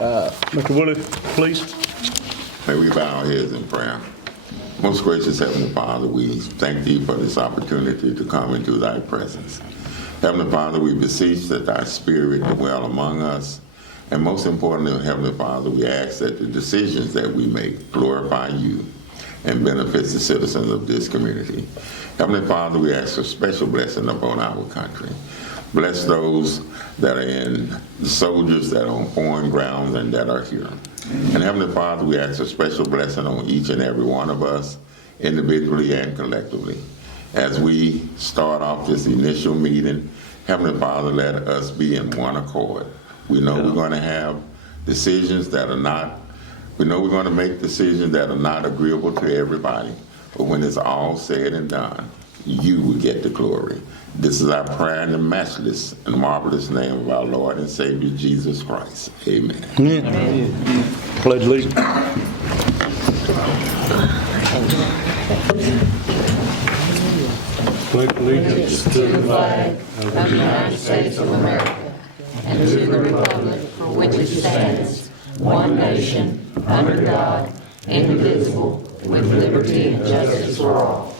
Mr. Woolley, please. May we bow our heads in prayer. Most gracious Heavenly Father, we thank Thee for this opportunity to come into Thy presence. Heavenly Father, we beseech that Thy Spirit dwell among us. And most importantly, Heavenly Father, we ask that the decisions that we make glorify You and benefits the citizens of this community. Heavenly Father, we ask for special blessing upon our country. Bless those that are in the soldiers that are on foreign grounds and that are here. And Heavenly Father, we ask a special blessing on each and every one of us, individually and collectively. As we start off this initial meeting, Heavenly Father, let us be in one accord. We know we're going to have decisions that are not, we know we're going to make decisions that are not agreeable to everybody, but when it's all said and done, You will get the glory. This is our prayer in the matchless and marvelous name of our Lord and Savior, Jesus Christ. Amen. Amen. Pledge allegiance. Pledge allegiance to the flag of the United States of America and to the republic for which it stands, one nation, under God, indivisible, with liberty and justice for all.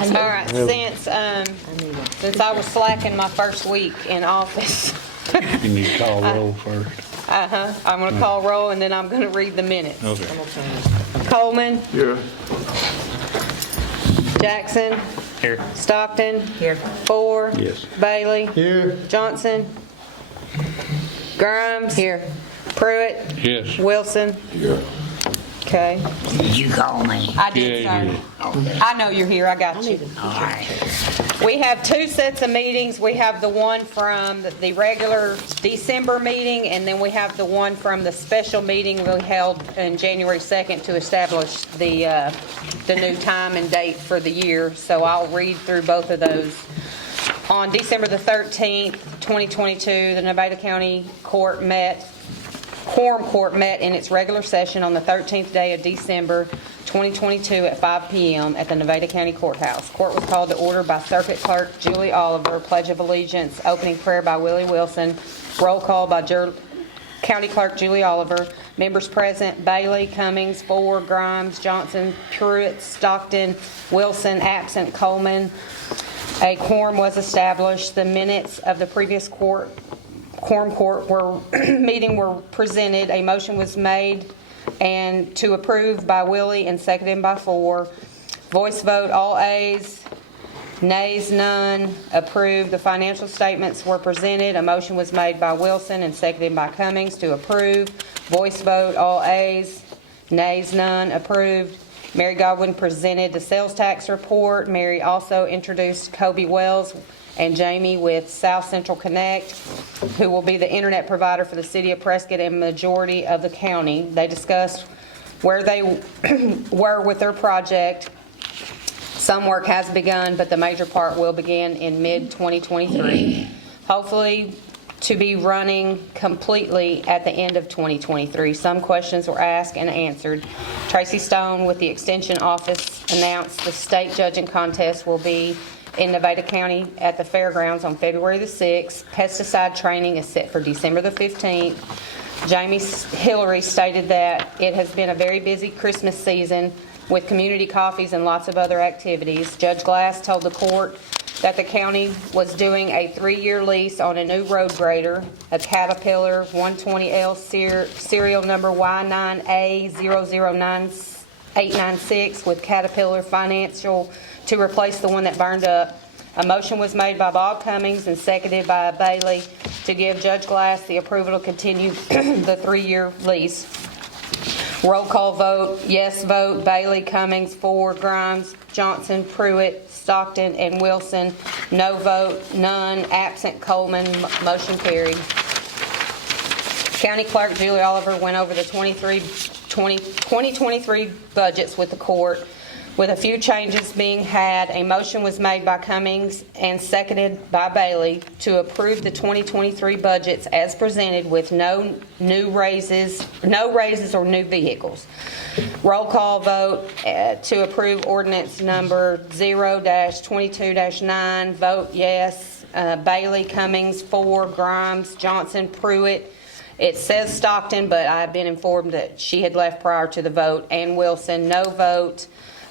All right, since I was slacking my first week in office, You need to call roll first. I'm going to call roll and then I'm going to read the minutes. Okay. Coleman, Here. Jackson, Here. Stockton, Here. Ford, Yes. Bailey, Here. Johnson, Grimes, here, Pruitt, Yes. Wilson. Yeah. Okay, Did you call me? I did, Yeah, you sir. Okay. I know you're here. I got you. All right. We have two sets of meetings. We have the one from the regular December meeting, and then we have the one from the special meeting we held on January 2nd to establish the new time and date for the year. So I'll read through both of those. On December the 13th, 2022, the Nevada County Quorum Court met in its regular session on the 13th day of December 2022 at 5 p.m. at the Nevada County Courthouse. Court was called to order by Circuit Clerk Julie Oliver, Pledge of Allegiance, opening prayer by Willie Wilson, roll call by County Clerk Julie Oliver. Members present: Bailey, Cummings, Ford, Grimes, Johnson, Pruitt, Stockton, Wilson, absent Coleman. A quorum was established. The minutes of the previous quorum court meeting were presented. A motion was made and to approve by Willie and seconded by Ford. Voice vote, all ayes, nays none. Approved. The financial statements were presented. A motion was made by Wilson and seconded by Cummings to approve. Voice vote, all ayes, nays none. Approved. Mary Godwin presented the sales tax report. Mary also introduced Kobe Wells and Jamie with South Central Connect, who will be the internet provider for the city of Prescott and majority of the county. They discussed where they were with their project. Some work has begun, but the major part will begin in mid-2023. Hopefully to be running completely at the end of 2023. Some questions were asked and answered. Tracy Stone with the Extension Office announced the state judging contest will be in Nevada County at the fairgrounds on February the 6th. Pesticide training is set for December the 15th. Jamie Hillary stated that it has been a very busy Christmas season with community coffees and lots of other activities. Judge Glass told the court that the county was doing a 3-year lease on a new road grader, a Caterpillar 120L serial number Y9A009896 with Caterpillar Financial to replace the one that burned up. A motion was made by Bob Cummings and seconded by Bailey to give Judge Glass the approval to continue the 3-year lease. Roll call vote, yes vote, Bailey, Cummings, Ford, Grimes, Johnson, Pruitt, Stockton, and Wilson. No vote, none, absent Coleman. Motion carried. County Clerk Julie Oliver went over the 2023 budgets with the court. With a few changes being had, a motion was made by Cummings and seconded by Bailey to approve the 2023 budgets as presented with no raises or new vehicles. Roll call vote to approve ordinance number 0-22-9. Vote yes. Bailey, Cummings, 4, Grimes, Johnson, Pruitt. It says Stockton, but I've been informed that she had left prior to the vote. And Wilson, no vote.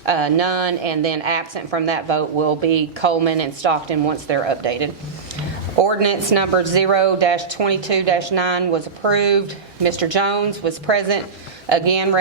None, and then absent from that vote will be Coleman and Stockton once they're updated. Ordinance number 0-22-9 was approved. Mr. Jones was present, again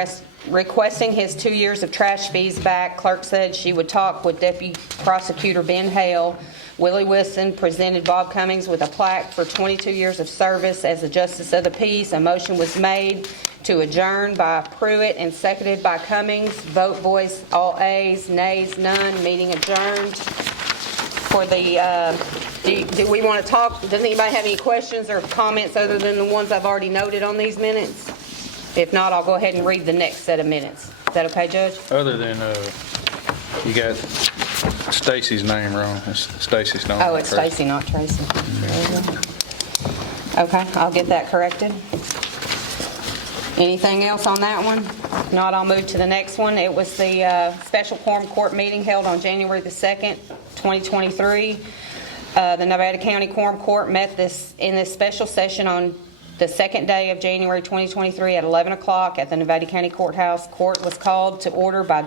requesting his 2 years of trash fees back. Clerk said she would talk with Deputy Prosecutor Ben Hale. Willie Wilson presented Bob Cummings with a plaque for 22 years of service as a Justice of the Peace. A motion was made to adjourn by Pruitt and seconded by Cummings. Vote voice, all ayes, nays, none. Meeting adjourned. For the, do we want to talk? Does anybody have any questions or comments other than the ones I've already noted on these minutes? If not, I'll go ahead and read the next set of minutes. Is that okay, Judge? Other than, you got Stacy's name wrong. It's Stacy Stone. Oh, it's Stacy, not Tracy. Okay, I'll get that corrected. Anything else on that one? If not, I'll move to the next one. It was the special quorum court meeting held on January the 2nd, 2023. The Nevada County Quorum Court met in this special session on the second day of January 2023 at 11 o'clock at the Nevada County Courthouse. Court was called to order by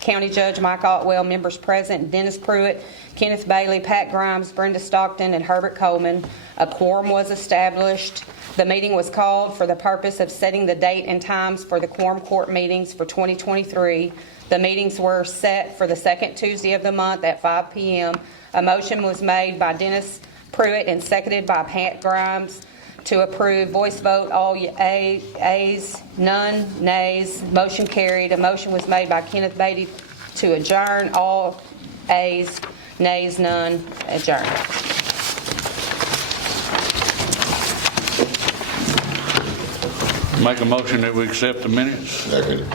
County Judge Mike Otwell, members present, Dennis Pruitt, Kenneth Bailey, Pat Grimes, Brenda Stockton, and Herbert Coleman. A quorum was established. The meeting was called for the purpose of setting the date and times for the quorum court meetings for 2023. The meetings were set for the second Tuesday of the month at 5 p.m. A motion was made by Dennis Pruitt and seconded by Pat Grimes to approve. Voice vote, all ayes, none nays. Motion carried. A motion was made by Kenneth Beatty to adjourn. All ayes, nays, none. Adjourn. Make a motion that we accept the minutes. Second.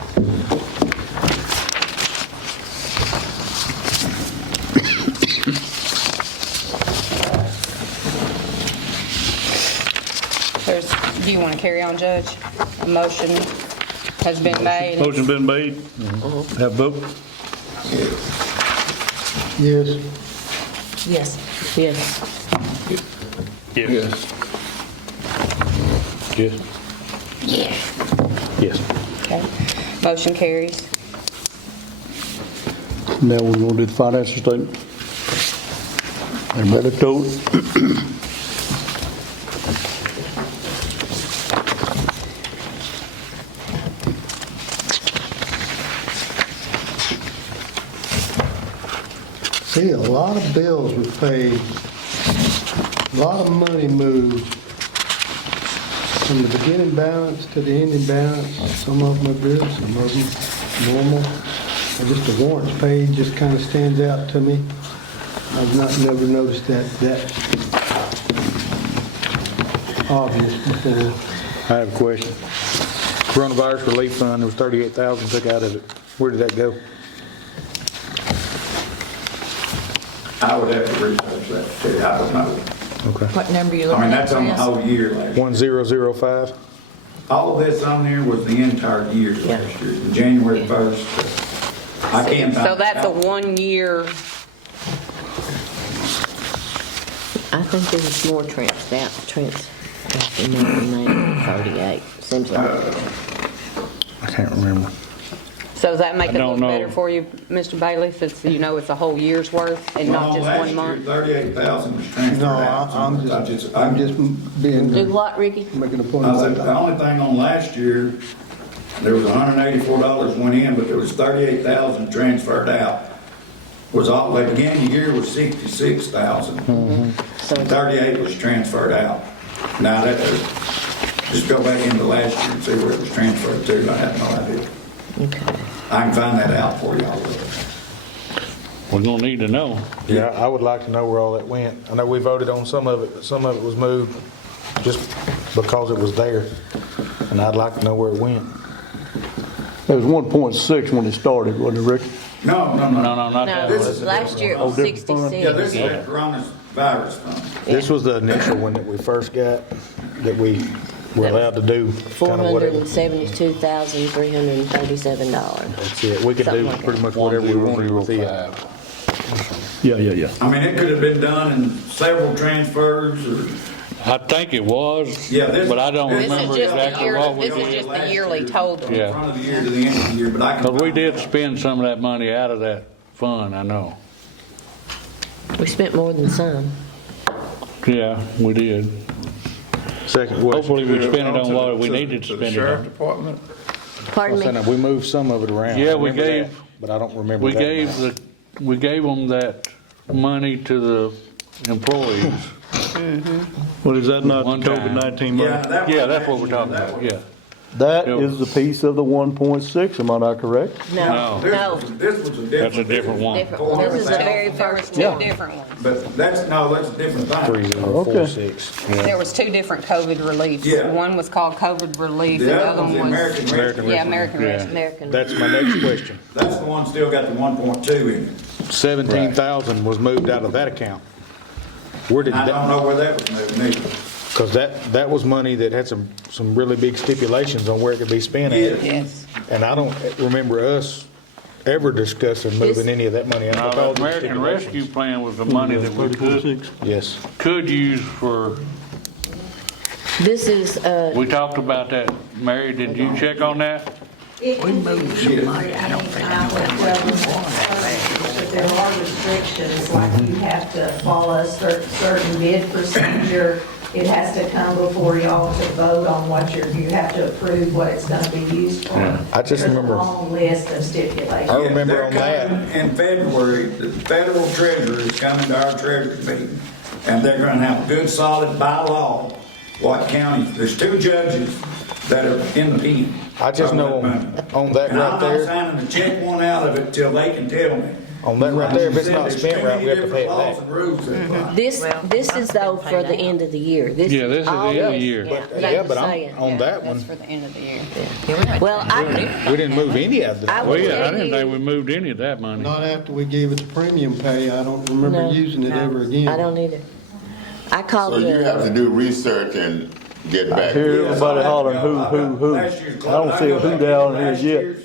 Do you want to carry on, Judge? A motion has been made. Motion been made. Have vote? Yes. Yes. Yes. Yes. Yes. Yes. Okay. Motion carries. Now we're going to do the financial statement. Everybody told? See, a lot of bills were paid, a lot of money moved from the beginning balance to the ending balance. Some of them are good, some of them normal. And just the warrants paid just kind of stands out to me. I've never noticed that obvious before. I have a question. Coronavirus relief fund, there was 38,000 took out of it. Where did that go? I would have to research that too. I don't know. Okay. What number you I looking mean, at? that's on the Chris? whole year last year. 1005? All of this on there was the entire year last year, January 1st. I can't find. So that's a out. 1 year. I think there was more after 1938. Seems like. I can't remember. So does that make I it don't look know. better for you, Mr. Bailey, since you know it's a whole year's worth and not Well, just last 1 year, month? 38,000 was transferred No, out. I'm just being, Do what, Ricky? making a point I said, about the that. only thing on last year, there was $184 went in, but there was 38,000 transferred out. Was all, the beginning of the year was 66,000. So 38 was transferred out. Now that, just go back into last year and see where it was transferred to. I have no idea. okay. I can find that out for y'all. We're going to need to know. Yeah, I would like to know where all that went. I know we voted on some of it, but some of it was moved just because it was there. And I'd like to know where it went. It was 1.6 when it started, wasn't it, Rick? No, no, No, no. no, not that No, one. last year it was Oh, different fund? 66. Yeah, this is that coronavirus fund. This was the initial one that we first got, that we were allowed to do kind of whatever. $472,337. That's it. We could Something do like pretty that. much whatever we wanted with it. 1005. Yeah. I mean, it could have been done in several transfers or. I think it was, Yeah, this- but I don't this is remember just the exactly year- what we this is did. just the yearly total. From Yeah. the front of the year to the end of the year, but I can. Because we find did out. spend some of that money out of that fund, I know. We spent more than some. Yeah, we did. Second question. Hopefully we spent it on what we needed to To the spend it sheriff on. department? Pardon me? We moved some of it around. Yeah, I we remember gave- that, but I don't remember We that gave amount. we gave them that money to the employees. Well, is that not One the time. COVID-19 money? Yeah, that Yeah, was that's what we're talking that about, was- yeah. That Yeah. is the piece of the 1.6, am I not correct? No. This No. was- This was a different. That's a different one. Different. This is the very There was first two one. different ones. But that's a different thing. 3046. There was two different COVID reliefs. Yeah. One was called COVID relief, The other one's the American Rescue. Yeah, American Yeah. Rescue. American. That's my next question. That's the one still got the 1.2 in it. 17,000 was moved out of that account. Where did I don't that, know where that was moved neither. because that was money that had some really big stipulations on where it could be spent Yeah. at. Yes. And I don't remember us ever discussing moving any of that money out. Now, with all the these American Rescue stipulations. Plan was the money that we 30.6. Yes. could use for, This is, we talked about that. Mary, did you check on that? But there are restrictions, like you have to follow a certain bid procedure. It has to come before y'all to vote on what you have to approve what it's gonna be used for. I just remember- There's a long list of stipulations. I remember They're on that. coming in February, the federal treasurer is coming to our treasury meeting, and they're gonna have good, solid by law, what county, there's two judges that are in the pen. I just know on that And right I'm there- not signing to check one out of it till they can tell me. On that right there, if it's not There's spent too right, many we have to pay it different laws back. and rules that apply. this is though for the end of the year. Yeah, this is the all end of the this. year. Yeah, Yeah, but I'm saying. on that That's one, for the end of the year. Well, we didn't move any of I it. will Well, yeah, I tell didn't think we you, moved any of that money. Not after we gave it the premium pay, I don't remember No. using it ever again. I don't either. I called So you have to the, do research and get back. hear with us. everybody hollering, who. I don't see a who down here yet.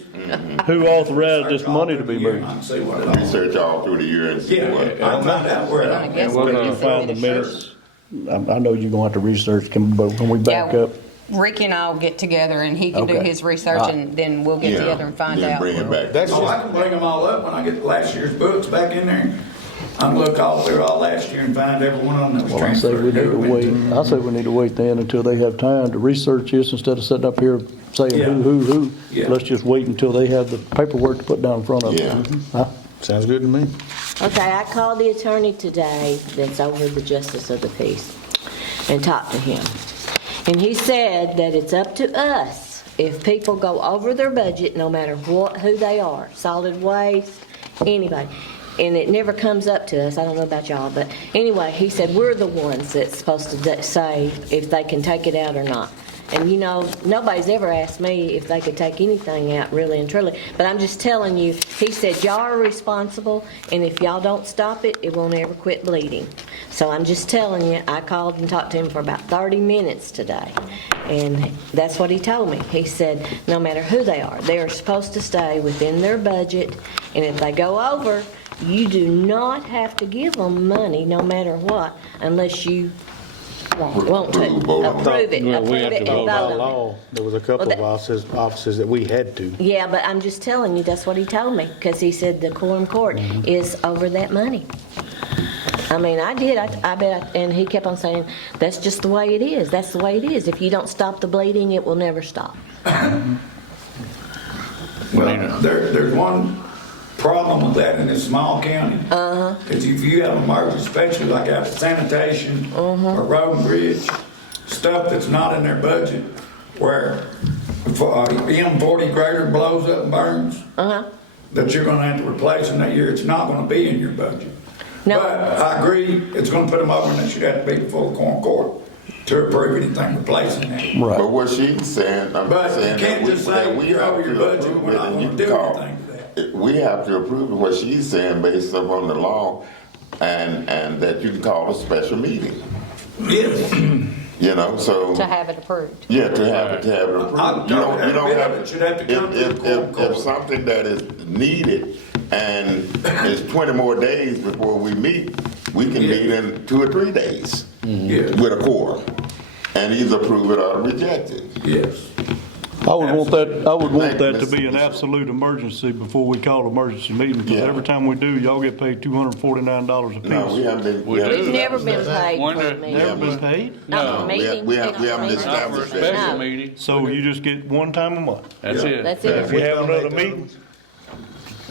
Who authorized this money to be moved? Research all through the year and see Yeah, what. I find out where I it guess we're we gonna just Find the finish minutes. I know you're gonna have to research, but when we back Yeah. up, Ricky and I'll get together and he can do Okay. his research and then we'll get Yeah, together and find then out. bring it back. That's Oh, I just, can bring them all up when I get last year's books back in there. I can look all through all last year and find every one of them that was well, I say we transferred. need to wait, I say we need to wait then until they have time to research this instead of sitting up here saying Yeah. who. Yeah. Let's just wait until they have the paperwork to put down in front of them. Huh? sounds good to me. okay, I called the attorney today that's over the justice of the peace and talked to him. And he said that it's up to us if people go over their budget, no matter who they are, solid waste, anybody. And it never comes up to us, I don't know about y'all, but anyway, he said we're the ones that's supposed to say if they can take it out or not. And you know, nobody's ever asked me if they could take anything out, really and truly. But I'm just telling you, he said y'all are responsible, and if y'all don't stop it, it won't ever quit bleeding. So I'm just telling you, I called and talked to him for about 30 minutes today. And that's what he told me. He said, no matter who they are, they are supposed to stay within their budget. And if they go over, you do not have to give them money, no matter what, unless you want to. Vote on it. Approve it, Well, we approve have it to and vote vote By on it. law, there was a couple of offices that we had to. Yeah, but I'm just telling you, that's what he told me, because he said the quorum court is over that money. I mean, I did, I bet, and he kept on saying, that's just the way it is, that's the way it is. If you don't stop the bleeding, it will never stop. Well, there's one problem with that in this small county. Is if you have emergency, especially like out of sanitation or road and bridge, stuff that's not in their budget, where if M40 grader blows up and burns, that you're gonna have to replace in that year, it's not gonna be in your budget. No. But I agree, it's gonna put them over and they should have to be before the quorum court to approve anything replacing that. But what she's saying, I'm But saying you can't that just that say we you're have over your to budget, approve we're it not and gonna you do call. anything to that. we have to approve of what she's saying based upon the law, and that you can call a special meeting. Yes. You know, so. To have it approved. Yeah, to have it approved. You don't have It should have to come to the court. if something that is needed and it's 20 more days before we meet, we can meet in 2 or 3 days Yes. with a quorum and either approve it or reject it. Yes. I would want that to be an absolute emergency before we call emergency meeting, because Yeah. every time we do, y'all get paid $249 a piece. No, we haven't been. We do. We've never been paid for Wonder- a meeting. Never been paid? Not No, for we meetings. we haven't Not for a established that. special No. meeting. So you just get one time a month? That's it. That's If it. you have another meeting,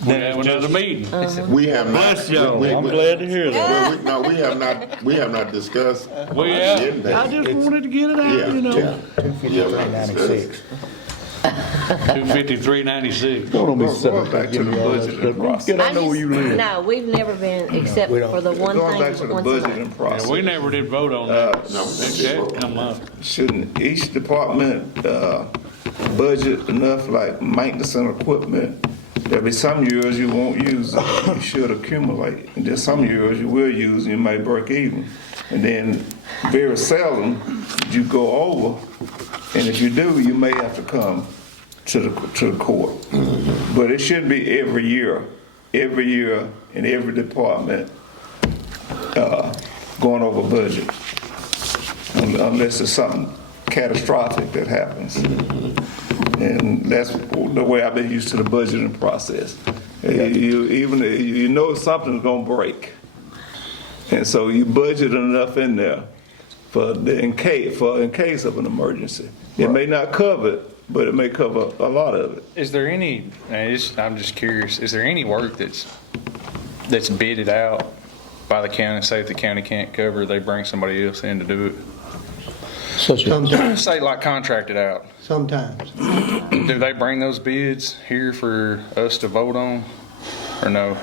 We have another meeting. We have not. bless y'all, we- I'm we- glad to hear that. Well, no, we have not discussed. We have. getting that. I just wanted to get it out, Yeah, you know. yeah. We have not discussed. 253.96. Don't be Going silly. back to the budgeting process. Get, I know where you live. No, we've never been, except for the one Going back to thing the once a month. budgeting process. Yeah, we never did vote on that. No, That come up. Shouldn't each department budget enough like maintenance and equipment? There'll be some years you won't use it, you should accumulate. And there's some years you will use and you might break even. And then very seldom you go over, and if you do, you may have to come to the court. But it should be every year in every department going over budget. Unless it's something catastrophic that happens. And that's the way I've been used to the budgeting process. You know something's gonna break. And so you budget enough in there in case of an emergency. It may not cover it, but it may cover a lot of it. Is there any, I'm just curious, is there any work that's bidded out by the county? Say if the county can't cover it, they bring somebody else in to do it? Sometimes. Say like contracted out. Sometimes. Do they bring those bids here for us to vote on, or no?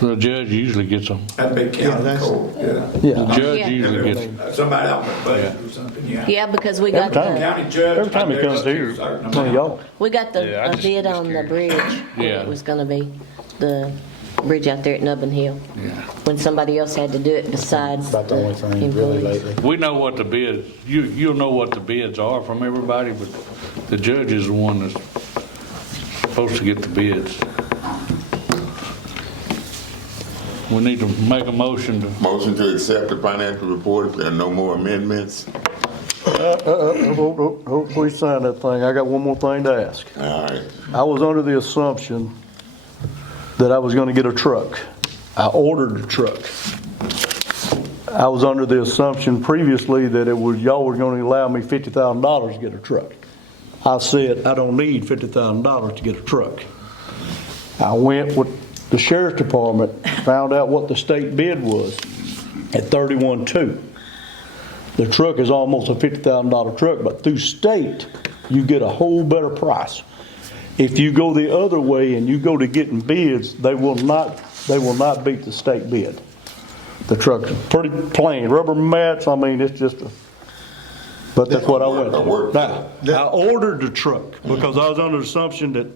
The judge usually gets them. That'd be county that's- court, yeah. The judge Yeah. usually gets them. Somebody out with a budget or something, yeah. Yeah, because we got time. the, County judge. Every time he comes here, certain one of y'all. we got Yeah, I the just- bid just on the curious. bridge. When Yeah. it was gonna be the bridge out there at Nubbin Hill. Yeah. When somebody else had to do it besides About the only thing really employees. lately. We know what the bids, you'll know what the bids are from everybody, but the judge is the one that's supposed to get the bids. We need to make a motion to, Motion to accept the financial report if there are no more amendments. Before you sign that thing, I got one more thing to ask. All right. I was under the assumption that I was gonna get a truck. I ordered the truck. I was under the assumption previously that y'all were gonna allow me $50,000 to get a truck. I said, I don't need $50,000 to get a truck. I went with the sheriff's department, found out what the state bid was at $31,200. The truck is almost a $50,000 truck, but through state, you get a whole better price. If you go the other way and you go to getting bids, they will not beat the state bid. The truck's pretty plain, rubber mats, I mean, it's just but that's what I went for. Now, I ordered the truck because I was under the assumption that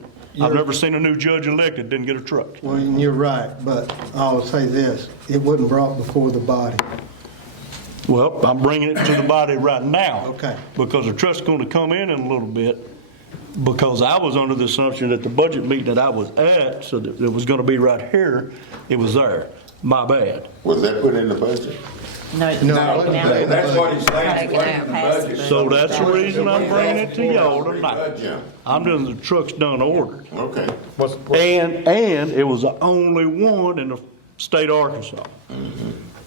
I've never seen a new judge elected didn't get a truck. Well, you're right, but I'll say this, it wasn't brought before the body. Well, I'm bringing it to the body right now. Okay. Because the truck's gonna come in a little bit, because I was under the assumption that the budget meeting that I was at, so that it was gonna be right here, it was there. My bad. Was that put in the budget? No, it wasn't. That's what he's saying, Take it it's out in the past budget. the So that's the reason I'm bringing it to y'all tonight. Yeah. I'm doing the truck's done ordered. Okay. And it was the only one in the state of Arkansas.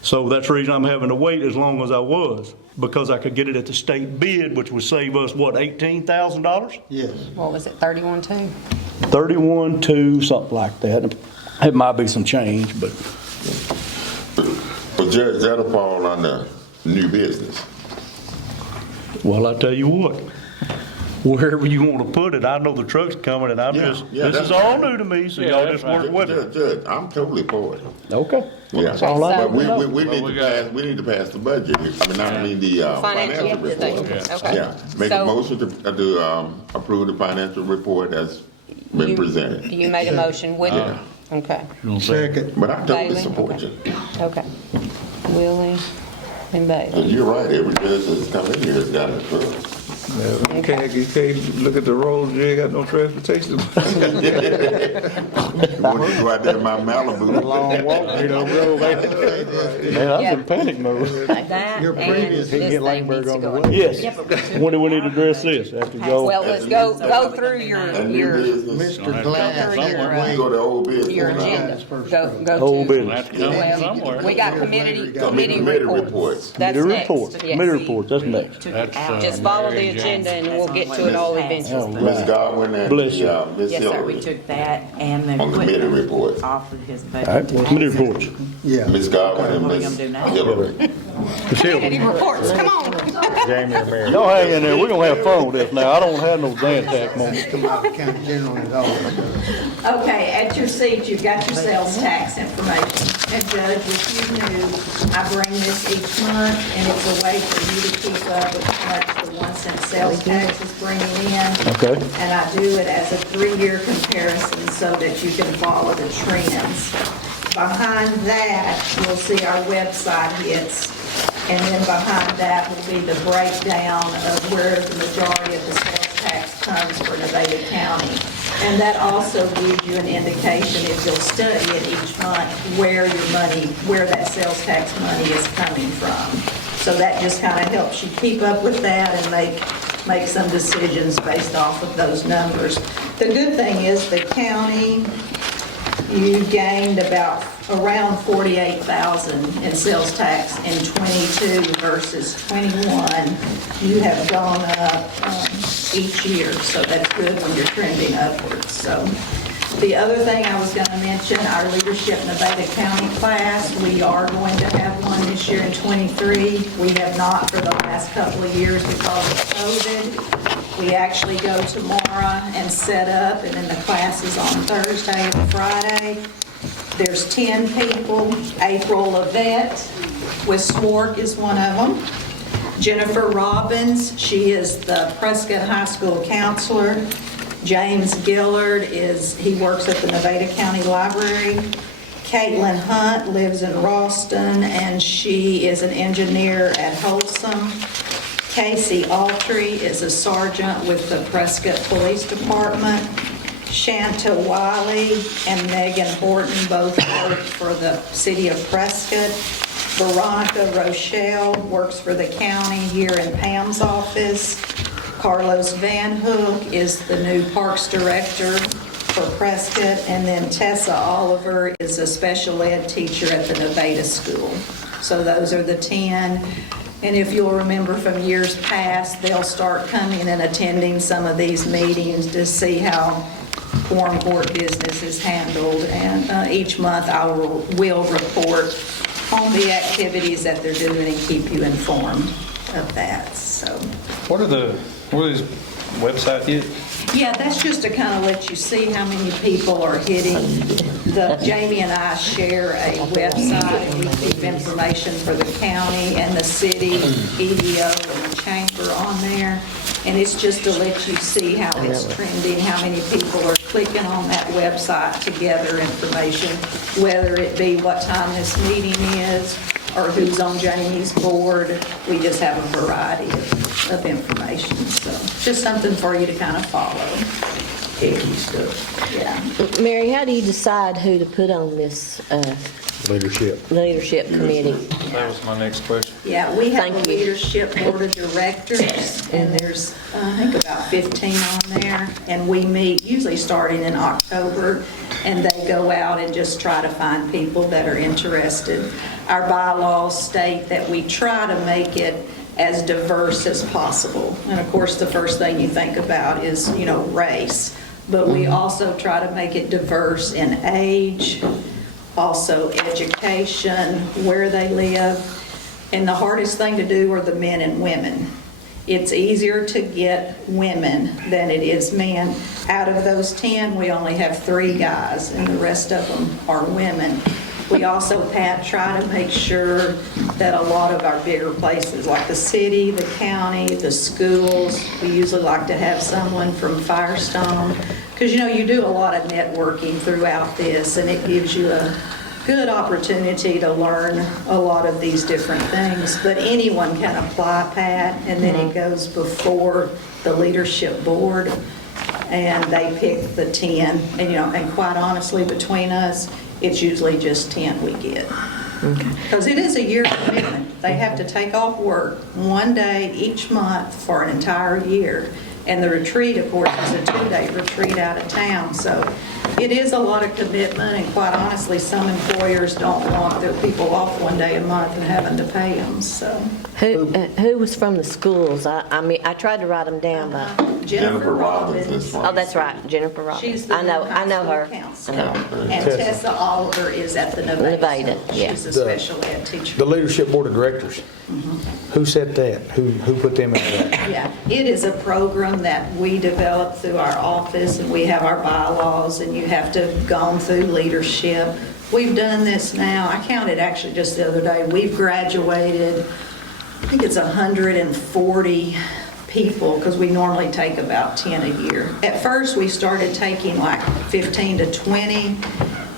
So that's the reason I'm having to wait as long as I was, because I could get it at the state bid, which would save us, what, $18,000? Yes. What was it, 31.2? 31.2, something like that. It might be some change, but But Judge, that'll fall under new business. well, I tell you what, wherever you want to put it, I know the truck's coming, and this is all new to me, so y'all just work with it. Judge, I'm totally for it. Okay. Yeah. That's all I But need to know. we need to pass the budget. I mean the financial report. Okay. Yeah, make a So- motion to approve the financial report as been presented. You made a motion, Whitney? Yeah. Okay, You gonna say- Second. But I totally Bailey? support you. okay. Willie and Bailey. And you're right, every judge that's come in here has got a truck. You can't look at the roads, you ain't got no transportation. Want to go out there in my Malibu? Long walk, you know, bro. Man, I'm in panic mode. That Your and previous- this Get thing needs to go. Yes. Yeah, but When do we need to address this? After y'all? Well, let's go through And new your business? Mr. Glass, Go through We go to old business. your now. agenda. Go Old to. business. Have to come Well, somewhere. we got committee Committee reports. reports. That's Committee next. reports, Yes. committee reports, that's next. That's, Just follow the agenda and we'll get to it all eventually. All Ms. right. Godwin and Bless you. Ms. Yes, sir. Hillary. We took that and the On committee equipment reports. off of his All right, budget. committee reports. yeah. Ms. Godwin and What are we Ms. gonna do now? Hillary. Committee reports, come on. Y'all hang in there, we're gonna have fun with this now. I don't have no Zantac moment. Come out of the county general and all. Okay, at your seat, you've got your sales tax information. And Judge, if you knew, I bring this each month, and it's a way for you to keep up with how much the 1 cent sales tax is bringing in. Okay. And I do it as a 3-year comparison so that you can follow the trends. Behind that, you'll see our website hits, and then behind that will be the breakdown of where the majority of the sales tax comes for Nevada County. And that also gives you an indication, if you'll study it each month, where that sales tax money is coming from. So that just kind of helps you keep up with that and make some decisions based off of those numbers. The good thing is the county, you gained around 48,000 in sales tax in 22 versus 21. You have gone up each year, so that's good when you're trending upwards. So the other thing I was going to mention, our Leadership Nevada County class, we are going to have one this year in 23. We have not for the last couple of years because of COVID. We actually go tomorrow and set up, and then the class is on Thursday and Friday. There's 10 people. April Levette with SWORC is one of them. Jennifer Robbins, she is the Prescott High School counselor. James Gillard he works at the Nevada County Library. Caitlin Hunt lives in Ralston, and she is an engineer at Wholesome. Casey Altry is a sergeant with the Prescott Police Department. Shanta Wiley and Megan Horton both work for the city of Prescott. Veronica Rochelle works for the county here in Pam's office. Carlos Van Hook is the new Parks Director for Prescott. And then Tessa Oliver is a special ed teacher at the Nevada School. So those are the 10. And if you'll remember from years past, they'll start coming and attending some of these meetings to see how quorum court business is handled. And each month I will report on the activities that they're doing and keep you informed of that, so. What are these website hit? Yeah, that's just to kind of let you see how many people are hitting. Jamie and I share a website, we keep information for the county and the city, EDO and the chamber on there. And it's just to let you see how it's trending, how many people are clicking on that website to gather information, whether it be what time this meeting is or who's on Jamie's board. We just have a variety of information. So just something for you to kind of follow. Icky stuff, yeah. Mary, how do you decide who to put on this Leadership. leadership committee? That was my next question. Yeah, we have a Thank you. leadership board of directors, and there's, I think, about 15 on there. And we meet usually starting in October, and they go out and just try to find people that are interested. Our bylaws state that we try to make it as diverse as possible. And of course, the first thing you think about is, race. But we also try to make it diverse in age, also education, where they live. And the hardest thing to do are the men and women. It's easier to get women than it is men. Out of those 10, we only have 3 guys, and the rest of them are women. We also, Pat, try to make sure that a lot of our bigger places, like the city, the county, the schools, we usually like to have someone from Firestone. Because, you do a lot of networking throughout this, and it gives you a good opportunity to learn a lot of these different things. But anyone can apply, Pat, and then it goes before the leadership board, and they pick the 10. And quite honestly, between us, it's usually just 10 we get. Because it is a year commitment. They have to take off work one day each month for an entire year. And the retreat, of course, is a 2-day retreat out of town. So it is a lot of commitment, and quite honestly, some employers don't want their people off one day a month and having to pay them, so. Who was from the schools? I mean, I tried to write them down, but, Jennifer Robbins is from. oh, that's right, Jennifer Robbins. She's the I know high school her. counselor. I know her. And Tessa Oliver is at the Nevada. Nevada, Center. yeah. She's a special ed teacher. The Leadership Board of Directors, who set that? Who put them in that? Yeah, it is a program that we develop through our office, and we have our bylaws, and you have to have gone through leadership. We've done this now, I counted actually just the other day, we've graduated, I think it's 140 people, because we normally take about 10 a year. At first, we started taking like 15 to 20,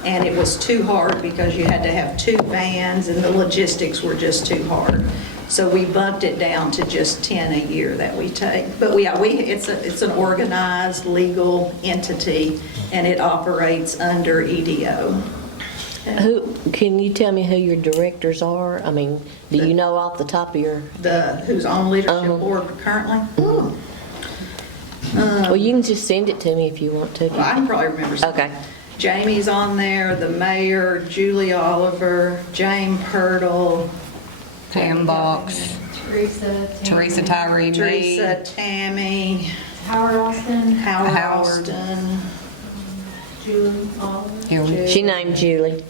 and it was too hard because you had to have 2 vans, and the logistics were just too hard. So we bumped it down to just 10 a year that we take. But it's an organized legal entity, and it operates under EDO. Can you tell me who your directors are? I mean, do you know off the top of your? Who's on leadership board currently? Well, you can just send it to me if you want to. Well, I can probably remember some. Okay. Jamie's on there, the mayor, Julie Oliver, Jane Purtle, Pam Box, Teresa Tyree, Teresa, Tammy, Howard Austin, Howard Howard. Austin, Julie Oliver. me. She named Julie.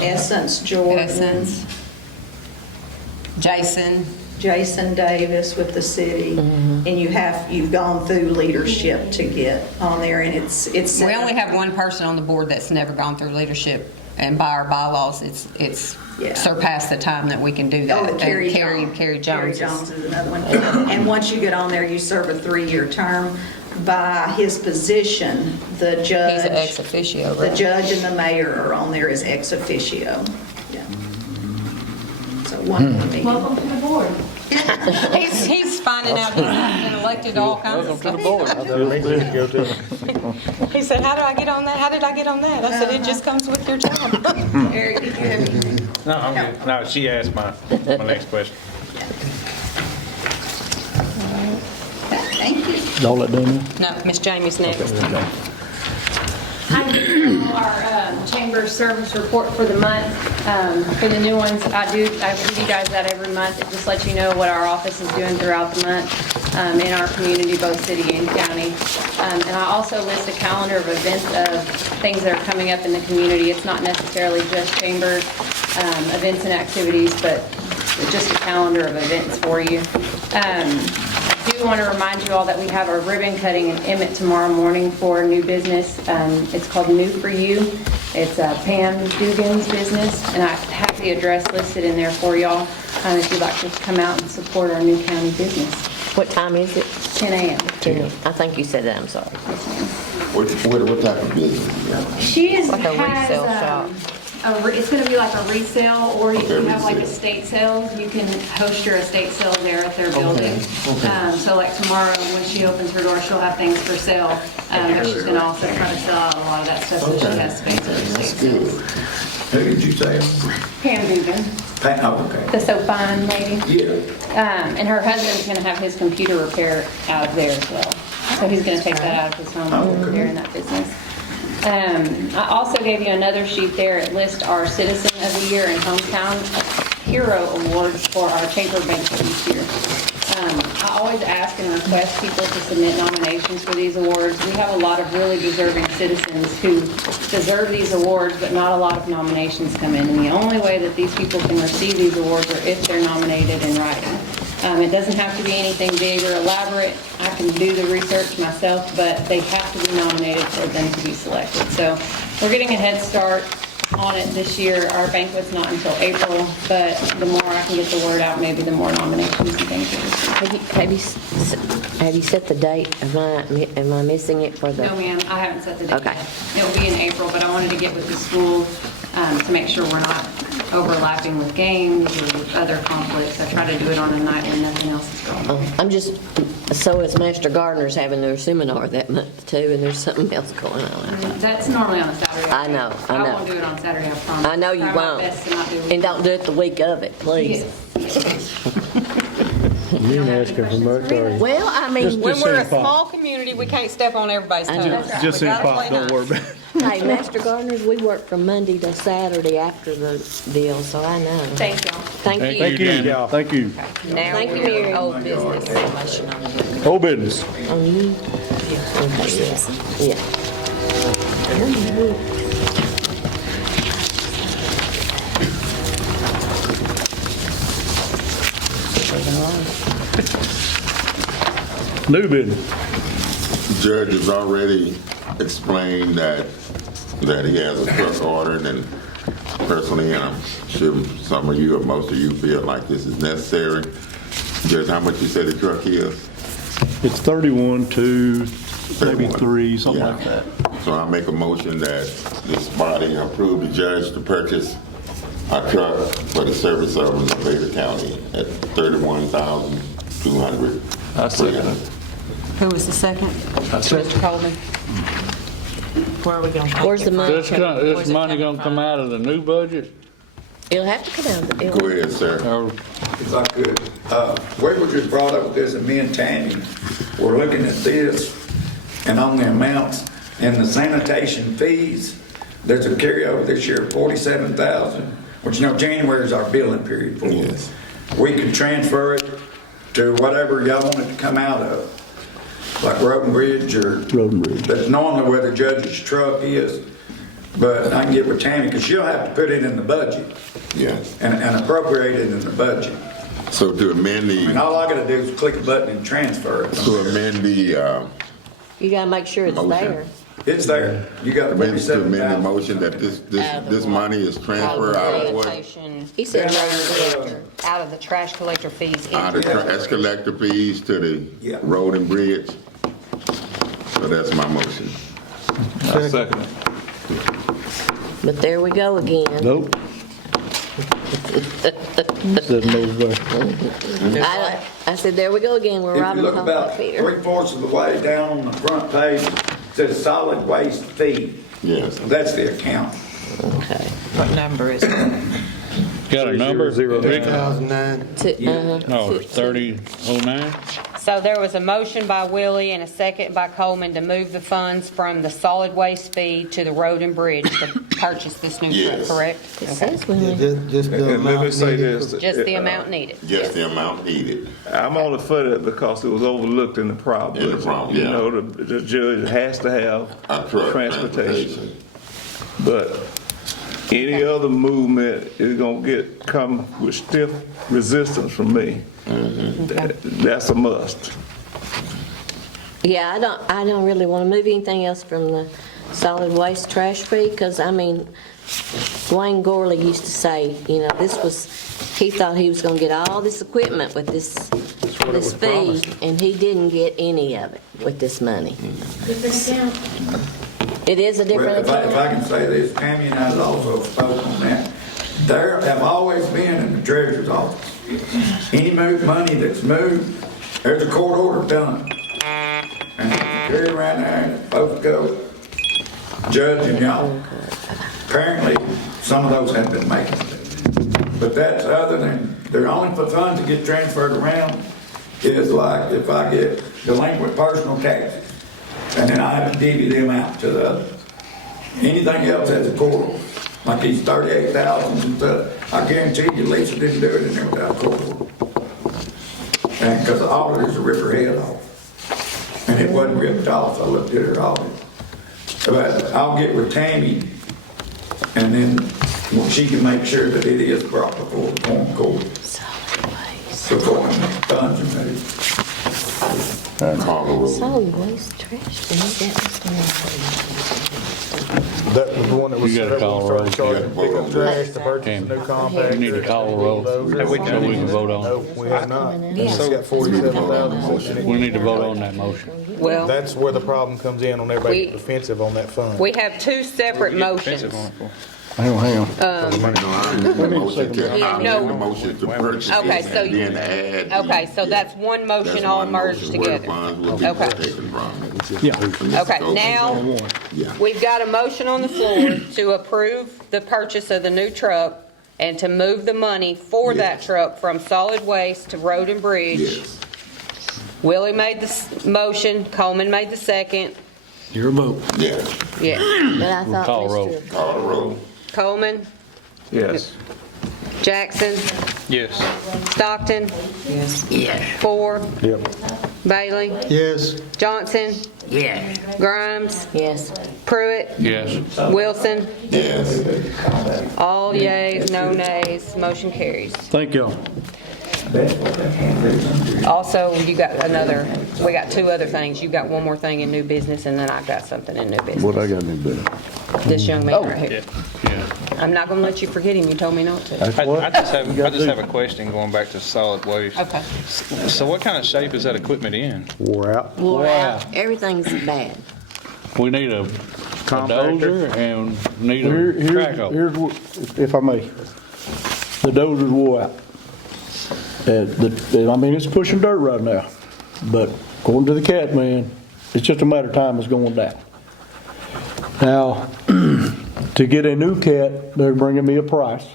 Essence Jordan, Essence, Jason. Jason Davis with the city, and you've gone through leadership to get on there, and it's. We only have one person on the board that's never gone through leadership, and by our bylaws, it's Yeah. surpassed the time that we can do that. Oh, And Carrie Carrie Jones. Jones. Carrie Jones is another one. And once you get on there, you serve a 3-year term. By his position, the judge. He's an ex officio, The right? judge and the mayor are on there as ex officio. Yeah. So one more meeting. Welcome to the board. He's finding out he's been elected to all kinds of stuff. Other meetings to go to. He said, how do I get on that? How did I get on that? I said, it just comes with your job. Eric, did you have anything? No, I'm good. No, she asked my next question. Thank you. Y'all let them in? No, Miss Jamie's next. I do our chamber service report for the month. For the new ones, I give you guys that every month. It just lets you know what our office is doing throughout the month in our community, both city and county. And I also list a calendar of events of things that are coming up in the community. It's not necessarily just chamber events and activities, but just a calendar of events for you. I do want to remind you all that we have our ribbon cutting in Emmett tomorrow morning for new business. It's called New For You. It's Pam Dugan's business, and I have the address listed in there for y'all if you'd like to come out and support our new county business. What time is it? 10 a.m. I think you said that, I'm sorry. What type of business you got? She is, Like a has, resale shop. it's going to be like a resale, or if you Okay, have like resale. estate sales, you can host your estate sale there at their building. So like tomorrow, when she opens her door, she'll have things for sale, but she's going to also try to sell out a lot of that stuff, so she has space for estate Good. sales. Who did you say? Pam Dugan, Okay. the so fine lady. Yeah. And her husband's going to have his computer repair out of there as well. So he's going to take that out of his home and repair in that business. I also gave you another sheet there. It lists our Citizen of the Year and Hometown Hero Awards for our chamber banquet each year. I always ask and request people to submit nominations for these awards. We have a lot of really deserving citizens who deserve these awards, but not a lot of nominations come in. And the only way that these people can receive these awards are if they're nominated in writing. It doesn't have to be anything big or elaborate. I can do the research myself, but they have to be nominated for them to be selected. So we're getting a head start. on it this year. Our banquet's not until April, but the more I can get the word out, maybe the more nominations and things. Have you set the date? Am I missing it for the? No, ma'am, I haven't set the date Okay. yet. It'll be in April, but I wanted to get with the school to make sure we're not overlapping with games or other conflicts. I try to do it on a night when nothing else is going on. I'm just, so is Master Gardener's having their seminar that month too, and there's something else going on. That's normally on a Saturday. I know. I won't do it on Saturday, I promise. I know you Try my won't. best to not do it. And don't do it the week of it, please. You ain't asking for much, are you? Well, I mean, When we're a send pop. small community, we can't step on everybody's toes. Just We send gotta pop, play don't nice. worry about it. hey, Master Gardeners, we work from Monday to Saturday after the deal, so I know. Thank y'all. Thank Thank you. Thank you, thank you. Now Thank you, we're Mary. old business. Whole business. On you? Okay, yes. Yeah. New business. Judge has already explained that he has a truck ordered, and personally, and I'm sure some of you or most of you feel like this is necessary. Judge, how much you say the truck is? It's 31, 2, maybe 31. 3, something Yeah. like that. So I make a motion that this body approve the judge to purchase a truck for the service of Nevada County at $31,200. I second it. Who was the second? Mr. Coleman? Where are we going? Where's the money? This money gonna come out of the new budget? It'll have to come out. Go ahead, sir. Or If I could, we were just brought up with this, and me and Tammy were looking at this, and on the amounts and the sanitation fees, there's a carryover this year, 47,000, which, January is our billing period for it. Yes. We could transfer it to whatever y'all want it to come out of, like Road and Bridge or. Road and Bridge. That's normally where the judge's truck is, but I can get with Tammy, because she'll have to put it in the budget Yes. and appropriate it in the budget. So to amend And the, all I gotta do is click a button and transfer it. You gotta make sure it's Motion. there. It's there. You got to amend the 47,000. motion that this money is transferred out of what? Sanitation, He said road and bridge. out of the trash collector fees. Out of trash collector fees to the Yeah. road and bridge. So that's my motion. I second it. But there we go again. Nope. Said no way. I said, there we go again. We're If you robbing look Papa about Peter. 3/4 of the way down on the front page, it says solid waste fee. Yes. That's the account. Okay. What number is it? got a number? 2009. No, 3009? So there was a motion by Willie and a second by Coleman to move the funds from the solid waste fee to the road and bridge to purchase this new truck, Yes. correct? It Okay. says we only. Just the And let me amount say needed. this. Just the amount needed. Just the amount needed. I'm only for that because it was overlooked in the prior In the budget. prior, yeah. You know, the judge has to have A truck transportation. But any other movement is gonna come with stiff resistance from me. That's a must. Yeah, I don't really want to move anything else from the solid waste trash fee, because, I mean, Dwayne Gorley used to say, he thought he was going to get all this equipment with this fee, and he didn't get any of it with this money. It is a Well, different if I account. can say this, Tammy and I has also spoken on that. There have always been in the treasurer's office, any money that's moved, there's a court order done. And carry around there and it's supposed to go, judge and y'all. Apparently, some of those have been making it. But that's other than, they're only for funds that get transferred around is like if I get delinquent personal taxes, and then I have to divvy them out to the other. Anything else has a court order, like these 38,000 and stuff. I guarantee you Lisa didn't do it in there without a court order. And because the auditors will rip her head off. And it wasn't ripped off, I looked at her audit. But I'll get with Tammy, and then she can make sure that it is brought before the court. Solid waste. Before the funds are moved. Call the roll. Solid waste trash bin, That was the one that was You set gotta up call when roll. we started charging pickup trash to purchase a new compactor. You need to call the roll. Have we done So we can it? vote on No, it. we have not. Yeah. It's got 47,000. We need to vote on that motion. Well, That's where the problem comes in on everybody We- getting defensive on that fund. we have two separate motions. Defensive on it for. Hang on. No, I need the motion to, I No. need the motion to purchase Okay, it so and then add. Okay, so that's one That's motion all one merged motion where the together. funds will be Okay. taken from. Yeah. Okay, now, Yeah. we've got a motion on the floor to approve the purchase of the new truck and to move the money for that Yes. truck from solid waste to road and bridge. Yes. Willie made the motion, Coleman made the second. Your vote. Yes. Yeah. But I thought Call roll. Mr. Call the roll. Coleman, Yes. Jackson, Yes. Stockton. Yes. Ford, Yep. Bailey, Yes. Johnson. Yes. Grimes, Yes. Pruitt, Yes. Wilson. Yes. All yeas, no nays, motion carries. Thank y'all. Also, you got we got two other things. You got one more thing in new business, and then I've got something in new business. What I got in there? This young man right here. Yeah. I'm not gonna let you forget him, you told me not to. That's I what? I just have, You gotta I just do. have a question going back to solid waste. Okay. So what kind of shape is that equipment in? Wore out. Wore out. Everything's bad. We need a dozer and need Here- a Here's, track here's, what- if I may, the dozer's wore out. I mean, it's pushing dirt right now, but according to the cat man, it's just a matter of time it's going down. Now, to get a new cat, they're bringing me a price.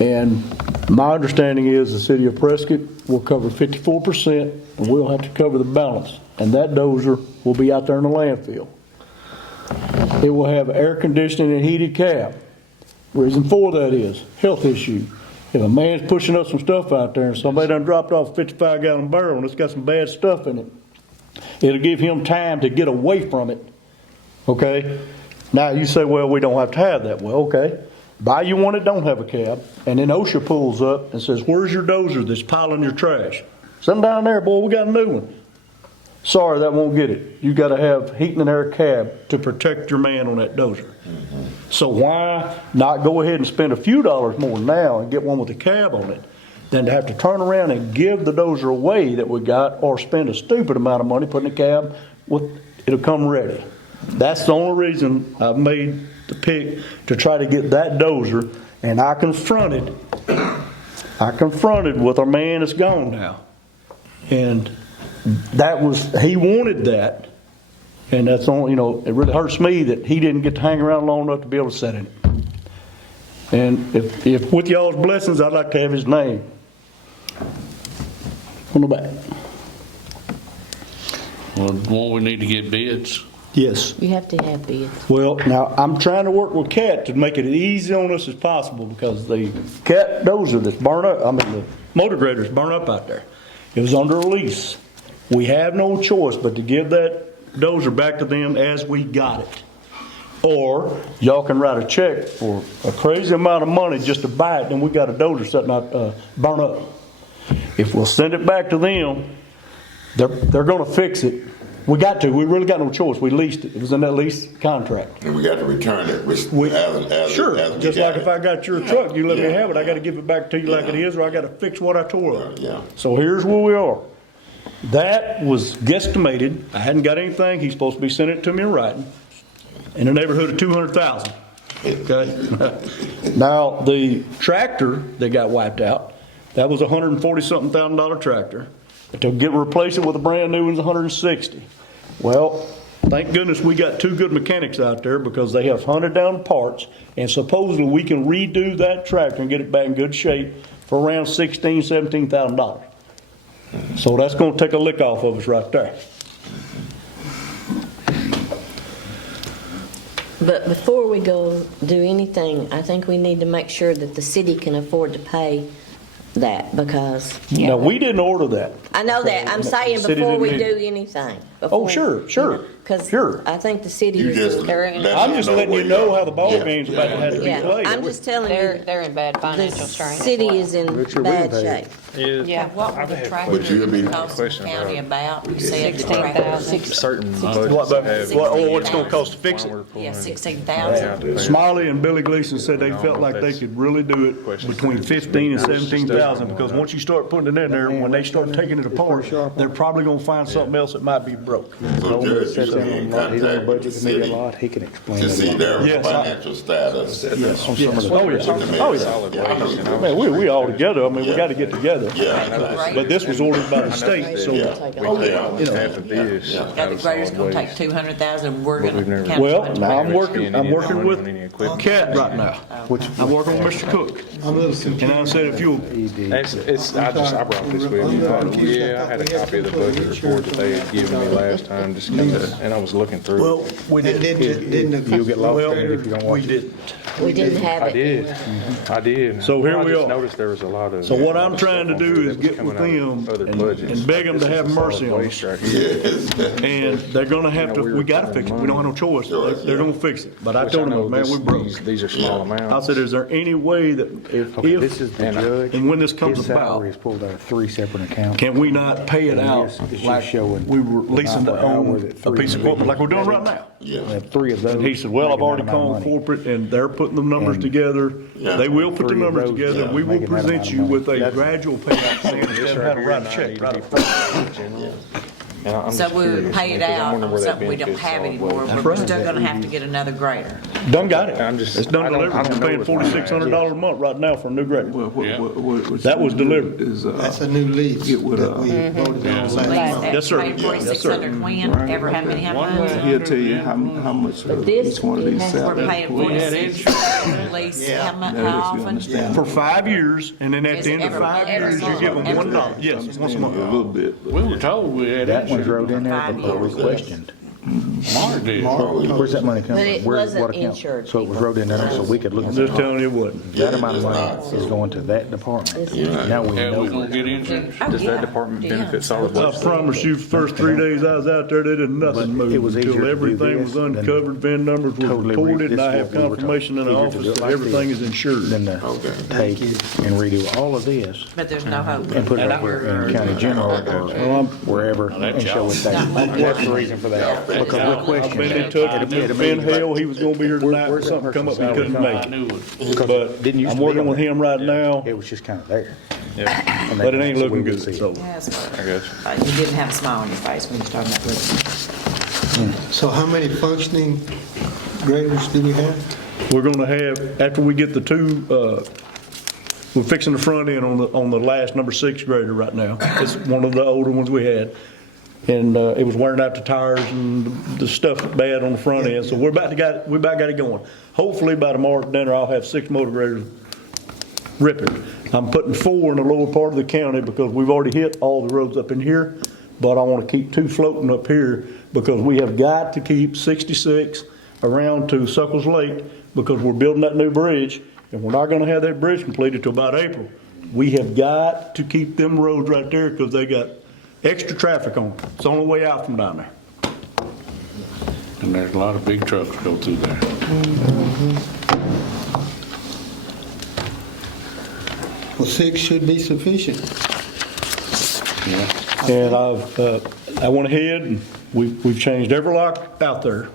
And my understanding is the city of Prescott will cover 54%, and we'll have to cover the balance. And that dozer will be out there in the landfill. It will have air conditioning and heated cab. Reason for that is health issue. If a man's pushing up some stuff out there and somebody done dropped off a 55-gallon barrel and it's got some bad stuff in it, it'll give him time to get away from it. Okay? Now you say, well, we don't have to have that. Well, okay. Buy you one that don't have a cab, and then OSHA pulls up and says, where's your dozer that's piling your trash? Send down there, boy, we got a new one. Sorry, that won't get it. You got to have heating and air cab to protect your man on that dozer. So why not go ahead and spend a few dollars more now and get one with a cab on it than to have to turn around and give the dozer away that we got or spend a stupid amount of money putting a cab with, it'll come ready. That's the only reason I've made the pick to try to get that dozer, and I confronted with our man that's gone now. And that was, he wanted that. And that's only, it really hurts me that he didn't get to hang around long enough to be able to sit in it. And if with y'all's blessings, I'd like to have his name on the back. Well, won't we need to get bids? Yes. You have to have bids. Well, now, I'm trying to work with CAT to make it as easy on us as possible because the CAT dozer that's burned up, the motor grader's burned up out there. It was under a lease. We have no choice but to give that dozer back to them as we got it. Or y'all can write a check for a crazy amount of money just to buy it, then we got a dozer sitting out, burn up. If we'll send it back to them, they're gonna fix it. We really got no choice. We leased it. It was in that lease contract. And we got to return it. Sure, just like if I got your truck, you let me Yeah. have it, I gotta give it back to you like it is, or I gotta fix what I tore up. Yeah. So here's where we are. That was guesstimated, I hadn't got anything, he's supposed to be sending it to me in writing, in the neighborhood of $200,000. Okay? Now, the tractor that got wiped out, that was a $140-something thousand tractor. To replace it with a brand new one's $160. Well, thank goodness we got two good mechanics out there because they have hunted down parts, and supposedly we can redo that tractor and get it back in good shape for around $16,000, $17,000. So that's going to take a lick off of us right there. But before we go do anything, I think we need to make sure that the city can afford to pay that because, Now, we didn't order that. I know that, I'm saying City before we didn't do need- anything. Oh, sure, sure, Because sure. I think the city You is. just They're in- let I'm us just know letting you where know you're- how the ball Yeah, game's yeah, about to have to be Yeah, played. I'm just telling They're, you, they're in bad the financial strain. city is in Richard, we bad paid. shape. Yeah. What would the traffic But you'll be- cost the county about? You said the 16,000. traffic- Certain What, budgets have. what's gonna cost to fix it? Yeah, 16,000. Smiley and Billy Gleason said they felt like they could really do it between 15 and 17,000, because once you start putting it in there, when they start taking it apart, they're probably gonna find something else that might be broke. So Judge, you should be in contact with the city He can explain to see their Yes, financial status. Yes, oh, yeah, With the oh, mayor. yeah. Yeah, I know you do. Man, we all together, I mean, we gotta get together. Yeah, exactly. But this was ordered by the state, so, Yeah. Oh, yeah. you know. Half of this. Now, the grader's gonna take 200,000, we're But we've gonna never- count. Well, 200. now I'm working Spend any with money on any equipment. Cat right now. I'm working with Mr. Cook. I'm a little confused. And I said, if you'll, I brought this with me. Yeah, I had a copy of the budget report that they had given me last time, just kind of, and I was looking through well, it. we didn't. You'll get lost Well, in it if you don't watch we it. didn't. We didn't have I it. did. I did. So here I we just are. noticed there was a lot of. So what I'm trying to stuff on do here is that was get with coming out them of other and budgets. beg them to This is have the solid mercy on waste us. right here. Yes. And they're gonna have to, we gotta fix it. We don't have no choice. They're gonna fix it. But I Which told know them, man, this- we're broke. These are small I amounts. said, is there any way that Okay, this if, is the judge. and when this comes His about, salary is pulled out of 3 separate accounts. can we not pay it out Yes, it's just like showing we were leasing to per hour own that a three piece of equipment like we're doing right now? Yeah. And 3 of those. And he said, well, I've making already that amount of called money. corporate and they're putting the numbers And- together. Yeah. They will put the 3 of numbers those, together. yeah, We will making that present amount of you money. with a That's- gradual payout plan instead of having to write a check right up. And I'm So just we curious, would pay it because I'm out wondering on where that something we don't benefits have solid anymore, waste. but we're still gonna have to get another grader. Done got it. I'm just- It's done I don't- delivered. I don't We're know paying what's going on. $4,600 a month right now for a new grader. Yeah. That was delivered. That's a new lease that we voted on last month. Yes, sir. Pay Yes, sir. 4,600 when, ever how many, how much? He'll tell you how much this each one of these has- We're salaries. paying 46, lease, how much, how often? For 5 years, and then at Is the end of every 5 month? years, you give them Every $1. month? Yes, once a A month. little bit, but We were told we had That one's insurance. wrote in there, but we questioned. Mark did. Where's that money But coming it from? Where's wasn't what account? insured So it was wrote in there so we could look I'm at just it. telling you it wasn't. That amount of money is going to that department. Now we Yeah, we know. gonna get insurance. Oh, Does yeah. that department Yeah. benefit solid I waste? promise you, first 3 days I was out there, they did nothing But it was move easier until to do everything this was than uncovered, VIN numbers was totally recorded, and this I is have what we were confirmation in the talking. Easier to do office it that like everything this is insured. Then take and redo all of this But there's no hope. and put it over in county general or wherever and show it that. That's the reason for that. Because we're I've been questioning. in touch with Mr. Ben Hale, he was gonna be here tonight, but something come up, he couldn't I make it. knew it. But Didn't used I'm to be working on with there. him right now, It was just kind of there. And but it ain't so we looking would good, see it. so. Yes, I got you. you didn't have a smile on your face when you were talking about this. So how many functioning graders do we have? We're gonna have, after we get the two, we're fixing the front end on the last number 6 grader right now. It's one of the older ones we had. And it was wearing out the tires and the stuff bad on the front end, so we about got it going. Hopefully by tomorrow at dinner, I'll have 6 motor graders ripping. I'm putting 4 in the lower part of the county because we've already hit all the roads up in here, but I want to keep 2 floating up here because we have got to keep 66 around to Suckles Lake because we're building that new bridge, and we're not gonna have that bridge completed till about April. We have got to keep them roads right there because they got extra traffic on them. It's the only way out from down there. And there's a lot of big trucks go through there. Well, 6 should be sufficient. And I went ahead and we've changed every lock out there.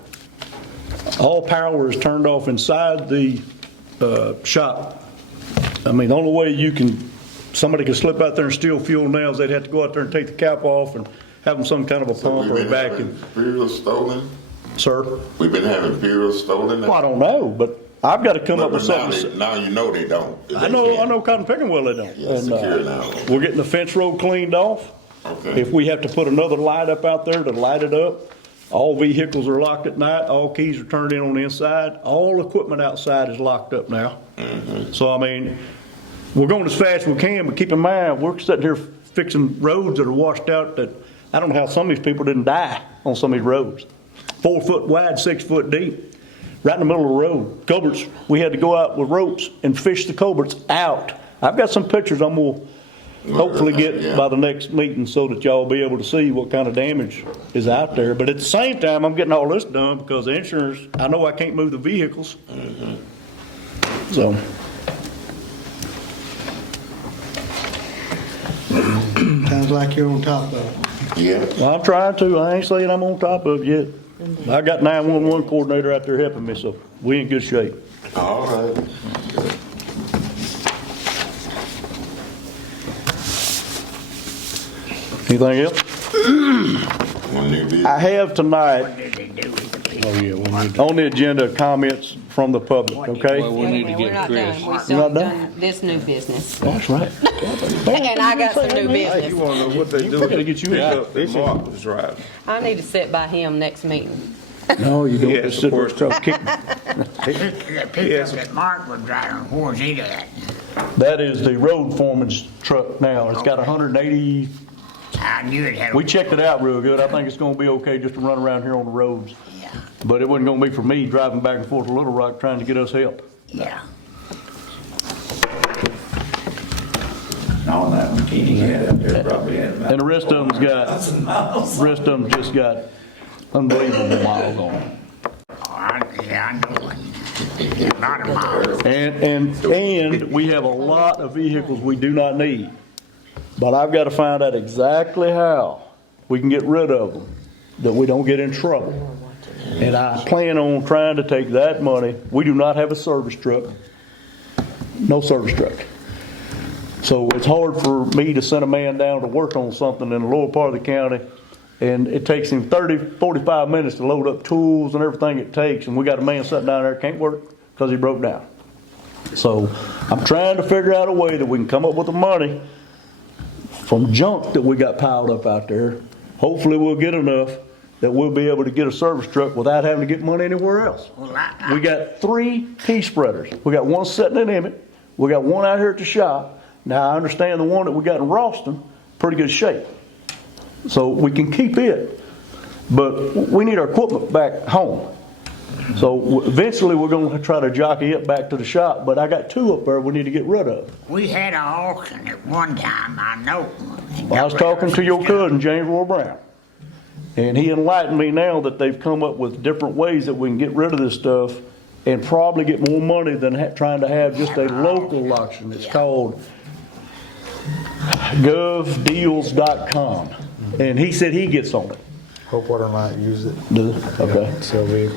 All power is turned off inside the shop. I mean, the only way somebody can slip out there and steal fuel now is they'd have to go out there and take the cap off and have them some kind of a So pump we've or a been having vacuum. fuel stolen? Sir? We've been having fuel stolen? Well, I don't know, but I've got to come up But with now something. now you know they don't. I know Cotton Picking well they don't. Yeah, secure now. We're getting the fence road cleaned off. Okay. If we have to put another light up out there to light it up, all vehicles are locked at night, all keys are turned in on the inside, all equipment outside is locked up now. So, I mean, we're going as fast as we can, but keep in mind, we're sitting here fixing roads that are washed out that, I don't know how some of these people didn't die on some of these roads. 4 foot wide, 6 foot deep, right in the middle of the road. Culverts, we had to go out with ropes and fish the culverts out. I've got some pictures I'm gonna hopefully get by the next meeting so that y'all be able to see what kind of damage is out there. But at the same time, I'm getting all this done because the insurance, I know I can't move the vehicles. So, Sounds like you're on top of it. Yeah. well, I'm trying to. I ain't saying I'm on top of it yet. I got 911 coordinator out there helping me, so we in good shape. All right. Anything else? One new business. I have tonight Oh, yeah, we need to, on the agenda comments from the public, okay? well, we need to We're get not Chris. done. We You're still not haven't done? done this new business. That's right. And I got some new Hey, you business. wanna know what they do? gotta get you Pick in. up that Mark was driving. I need to sit by him next meeting. No, you don't. Yes, Just of sit there course. and kick. That pickup that Mark was driving, where's he at? That is the road foreman's truck now. It's got 180, I knew it had. we checked it out real good. I think it's gonna be okay just to run around here on the roads. Yeah, But it wasn't gonna be for me driving back and forth to Little Rock trying to get us help. yeah. On that McKinney had up there probably had about. And the rest of them's got, 1,000 miles. the rest of them just got unbelievable miles on them. Yeah, I know one. A lot of miles. And we have a lot of vehicles we do not need. But I've got to find out exactly how we can get rid of them, that we don't get in trouble. And I plan on trying to take that money. We do not have a service truck. No service truck. So it's hard for me to send a man down to work on something in the lower part of the county, and it takes him 30, 45 minutes to load up tools and everything it takes, and we got a man sitting down there, can't work because he broke down. So I'm trying to figure out a way that we can come up with the money from junk that we got piled up out there. Hopefully we'll get enough that we'll be able to get a service truck without having to get money anywhere else. Well, We got 3 T spreaders. We got one sitting in Emmett. We got one out here at the shop. Now I understand the one that we got in Ralston, pretty good shape. So we can keep it, but we need our equipment back home. So eventually we're going to try to jockey it back to the shop, but I got 2 up there we need to get rid of. we had an auction at one time, I know. I was talking to your cousin, James Roy Brown, and he enlightened me now that they've come up with different ways that we can get rid of this stuff and probably get more money than trying to have just a local auction. It's called govdeals.com, and he said he gets on it. Hope Water might use it. Okay. So we,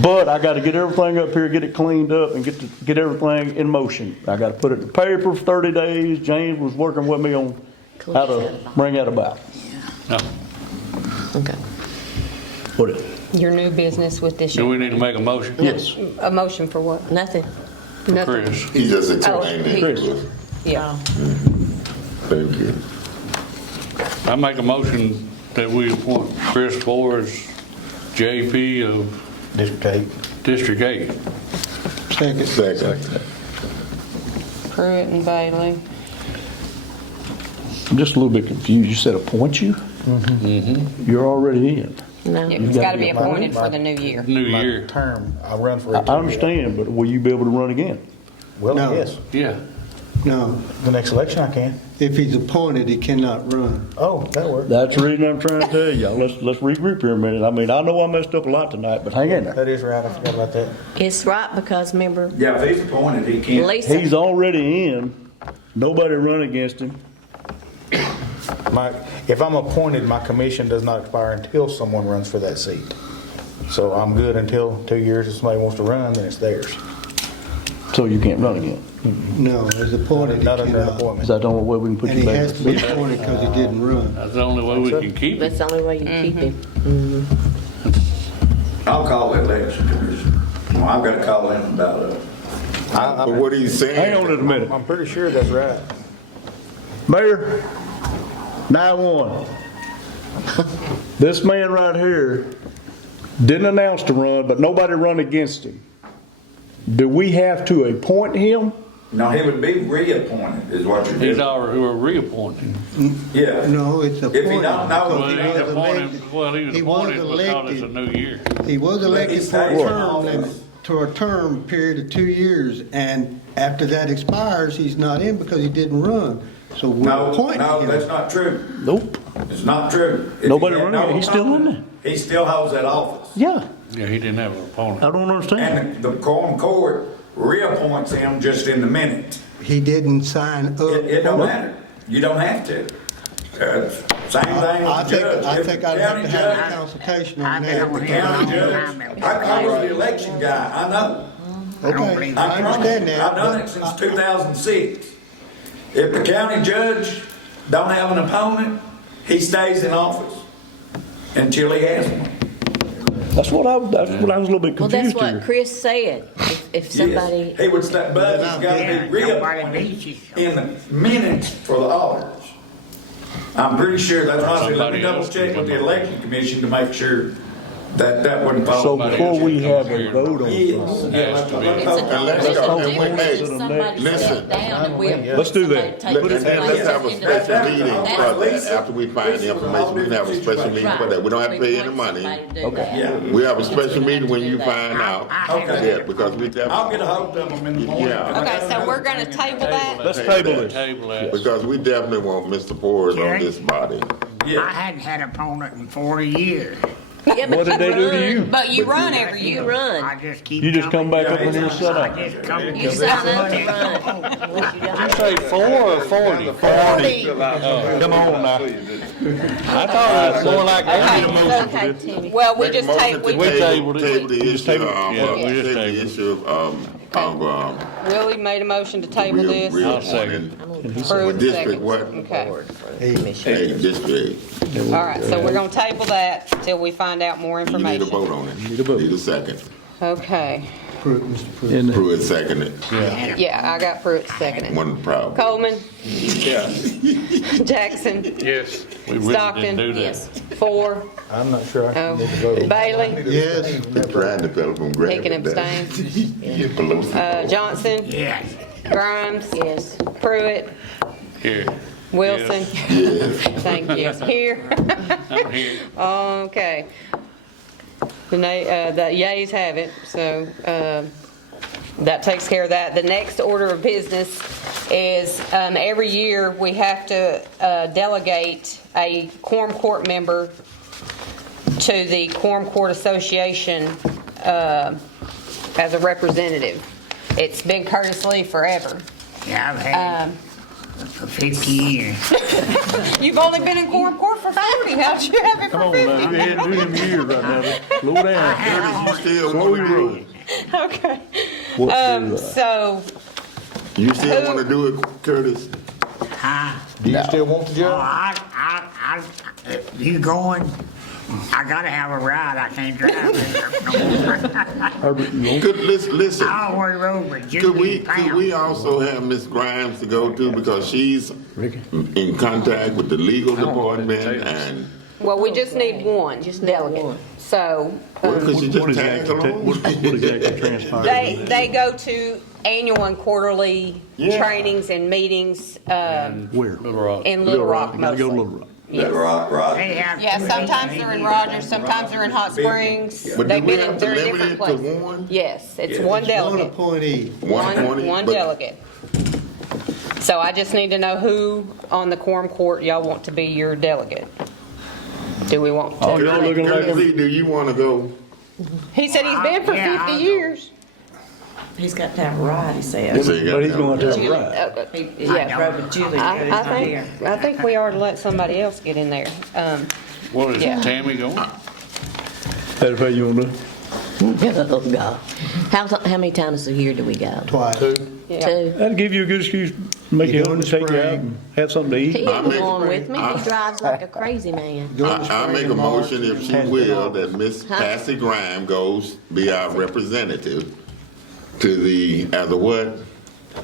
But I got to get everything up here, get it cleaned up, and get everything in motion. I got to put it in the paper for 30 days. James was working with me on how to bring that about. No. Okay. What is it? Your new business with this. Do we need to make a motion? Yes. A motion for what? Nothing. Nothing. Chris, He just explained Oh, it Chris. to us. Yeah. Thank you. I make a motion that we appoint Chris Forrest, JP of District 8. District 8. Second. Second. Pruitt and Bailey. I'm just a little bit confused. You said appoint you? You're already in. No. Yeah, it's got to be gotta be appointed for the new year. New My year. term, I run for I it. understand, but will you be able to run again? Well, No. yes. Yeah. No, The next election I can. if he's appointed, he cannot run. Oh, that'll work. That's the reason I'm trying to tell y'all. Let's regroup here a minute. I mean, I know I messed up a lot tonight, but hang in there. That is right. I forgot about that. It's right because remember, Yeah, if he's appointed, he can't. Lisa, He's already in. Nobody run against him. If I'm appointed, my commission does not expire until someone runs for that seat. So I'm good until 2 years. If somebody wants to run, then it's theirs. So you can't run again. No, as appointed, he Not under an cannot. Is appointment. that the only way we can put And you he back? has to be appointed because he didn't run. That's the only way we can keep it. that's the only way you keep him. I'll call the election commission. Well, I've got to call him about it. But what he's saying. Hang on just a minute. I'm pretty sure that's right. Mayor, 9-1. This man right here didn't announce to run, but nobody run against him. Do we have to appoint him? No, he would be reappointed, is what you're He's doing. already reappointed. Yeah. No, it's appointed. If he don't know, Well, He he's was appointed, elected. well, he was He was appointed because it's a elected. new year. He was elected He's for a staying in term office. limit, to a term period of 2 years, and after that expires, he's not in because he didn't run. So we're No, appointing no, that's him. not true. Nope. It's not true. If he Nobody had running it. no He's still in opponent, He still holds that office. Yeah, Yeah, he didn't have an opponent. I don't understand. And the quorum court reappoints him just in the minute. He didn't sign up. It don't matter. You don't have to. Same thing I with the judge. I If think the I'd have county to have a judge- consultation I've on been on that. The here a county long judge, time. I cover the election guy, I know. Okay, I I promise understand you. that. I've done it since 2006. If the county judge don't have an opponent, he stays in office until he has one. That's what I was a little bit Well, that's confused what here. Chris said. If somebody, Yes. He would stay, but he's got to Yeah, be nobody reappointed beats you. in the minutes for the auditors. I'm pretty sure, that's why I said, let Somebody me double else check can with the come up. election commission to make sure that wouldn't fall. So before we have a vote on Yes. something, Yeah, Has to be. let's it's a, hope- And let's it's go. a And difference hey, if somebody listen. stepped down and we appoint Let's do somebody that. to take Let's his place have a in the- special meeting for That's- that. After we find the information, we can have a special meeting for that. We don't have to pay any money. Yeah. We have a special meeting when you find out. Okay. Yeah, because we I'll definitely, get a hold of them in the morning. Yeah. Okay, so we're gonna table that? let's table this. Table that. because we definitely want Mr. Forrest on Jerry? this body. I Yeah. hadn't had an opponent in 40 years. Yeah, but What did they do to run. you? But you run every You year. run. I just keep. You just come coming. back up in here and sit I down. just come. You sign up to run. What you got? Say 4 or 40? 40. Come on now. I thought it was more like Okay, Timmy. Well, we Make a just motion take, to We tabled it. Table the We just issue, tabled it. Yeah, we just take the tabled it. issue of, Willie made a motion to table this. I'll second. Pruitt District seconds. what? Okay. Hey, District 8. All right, so we're gonna table that till we find out more You need a information. vote on it. Need a vote. Need a second. Okay. Pruitt, Mr. Pruitt. And Pruitt seconded. Yeah, I got Pruitt seconded. One problem. Coleman, Yeah. Jackson, Yes. We really Stockton. didn't do that. Yes. Ford, I'm not sure I oh, need to vote. Bailey, Yes, Trying to tell them grab he can it down. abstain. Pelosi. Johnson, Yes. Grimes, Yes. Pruitt, Here. Wilson. Thank you. Here. I'm here. Okay. The yeas have it, so that takes care of that. The next order of business is every year we have to delegate a quorum court member to the Quorum Court Association as a representative. It's been Curtis Lee forever. Yeah, I've had it for 50 years. You've only been in Quorum Court for 40. How'd you have it come for on 50? now, you ain't doing them years right now. Slow down. You still Slow want your to do roll. it? Okay. What do that? So, You still want to do it, Curtis? Huh? Do you still want the Oh, job? You going? I gotta have a ride. I can't drive. Herbert, you want? Could, listen, I'll worry road with could Judy we, and could Pam. we also have Miss Grimes to go to because she's Ricky? in contact with the legal I don't know what it department entails. and, well, we just need one delegate. one. So, well, could you What just tag exactly, along? what exactly transpired? they go to annual and quarterly Yeah. trainings and meetings Where? in Little Rock. Little Rock You gotta go to mostly. Little Rock. Little Rock, Rock. They have. Yeah, sometimes they're in Rogers, sometimes they're in Hot Springs. But do They've we been in have to very limit different it to places. one? Yes, it's Yeah. one one delegate. appointee. One but- delegate. So I just need to know who on the quorum court y'all want to be your delegate. Do we want Oh, to? y'all looking like Curtis them? Lee, do you want to go? He said he's been for Yeah, 50 I'll go. years. He's got to have a ride, he said. You say you But he's got going that. to have a ride. Yeah, rode with Julie. I think we ought to let somebody else get in there. What is Yeah. Tammy going? That's what you want to do? Oh, God. How many times a year do we go? Twice. Yeah. Two. That'd give you a good excuse, to make you home and take you out and have something to He eat. ain't make- going with me. He drives like a crazy man. I make a motion, if she will, that Miss Patsy Grime goes be our representative to the, as a what?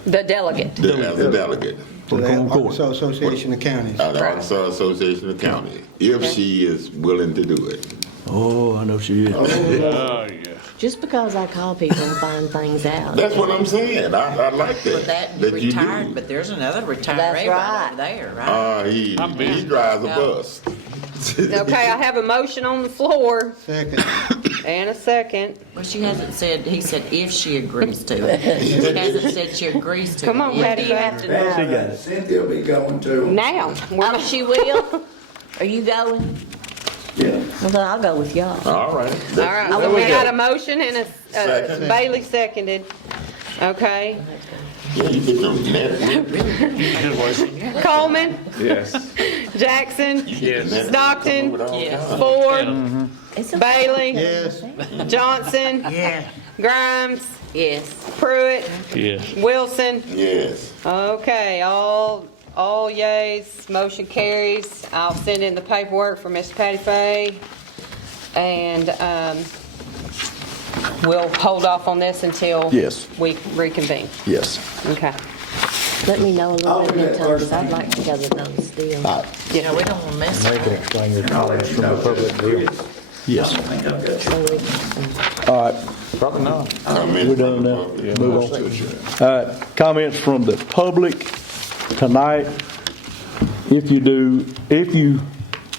The delegate. As a delegate. To the Quorum court. Arkansas Association of Counties. At the Arkansas Association of County, if she is willing to do it. Oh, I know she is. Oh, yeah. Just because I call people and find things out. That's what I'm saying, I like that, that you do. But there's another That's retiree right. right over there, right? He I'm busy. drives a bus. Okay, I have a motion on the floor Second. And a second. Well, she hasn't said, he said if she agrees to it. She hasn't said she agrees to it. Come on, You Patty have to Faye. know. Cynthia will be going to. Now. Oh, she will? Are you going? Yeah. Well, then I'll go with y'all. All right. All right, so we got a motion and a, Bailey seconded. Okay. Yeah, you get your net. Coleman, Yes. Jackson, Yes. Stockton, Yes. Ford, It's okay. Bailey, Yes. Johnson, Yeah. Grimes, Yes. Pruitt, Yes. Wilson. Yes. Okay, all yays, motion carries. I'll send in the paperwork for Miss Patty Faye. And, we'll hold off on this until Yes. we reconvene. Yes. Okay. Let me know a little bit in time, because I'd like to go to those deals. Yeah, we don't want to mess They can explain your comments from the public deal. Yes. I think I've got So we- All right, Probably not. we're done now. Move on. All right, comments from the public tonight. If you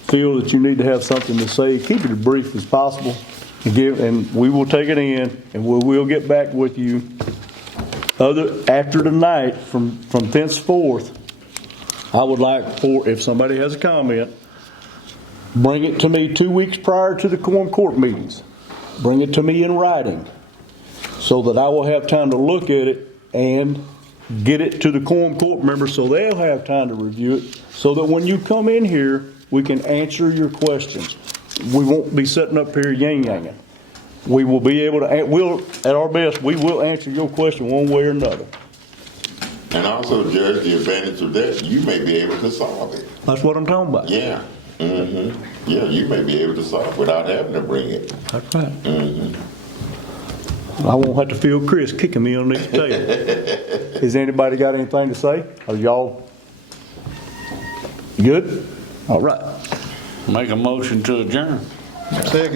feel that you need to have something to say, keep it as brief as possible. And we will take it in, and we'll get back with you. After tonight, from thenceforth, I would like if somebody has a comment, bring it to me 2 weeks prior to the quorum court meetings. Bring it to me in writing, so that I will have time to look at it and get it to the quorum court members, so they'll have time to review it, so that when you come in here, we can answer your questions. We won't be sitting up here yang-yanging. We will be able to, at our best, we will answer your question one way or another. And also, Judge, the advantage of that, you may be able to solve it. That's what I'm talking about. Yeah. Yeah, you may be able to solve it without having to bring it. That's right. I won't have to feel Chris kicking me underneath the table. Has anybody got anything to say? Are y'all good? All right. Make a motion to adjourn. Second.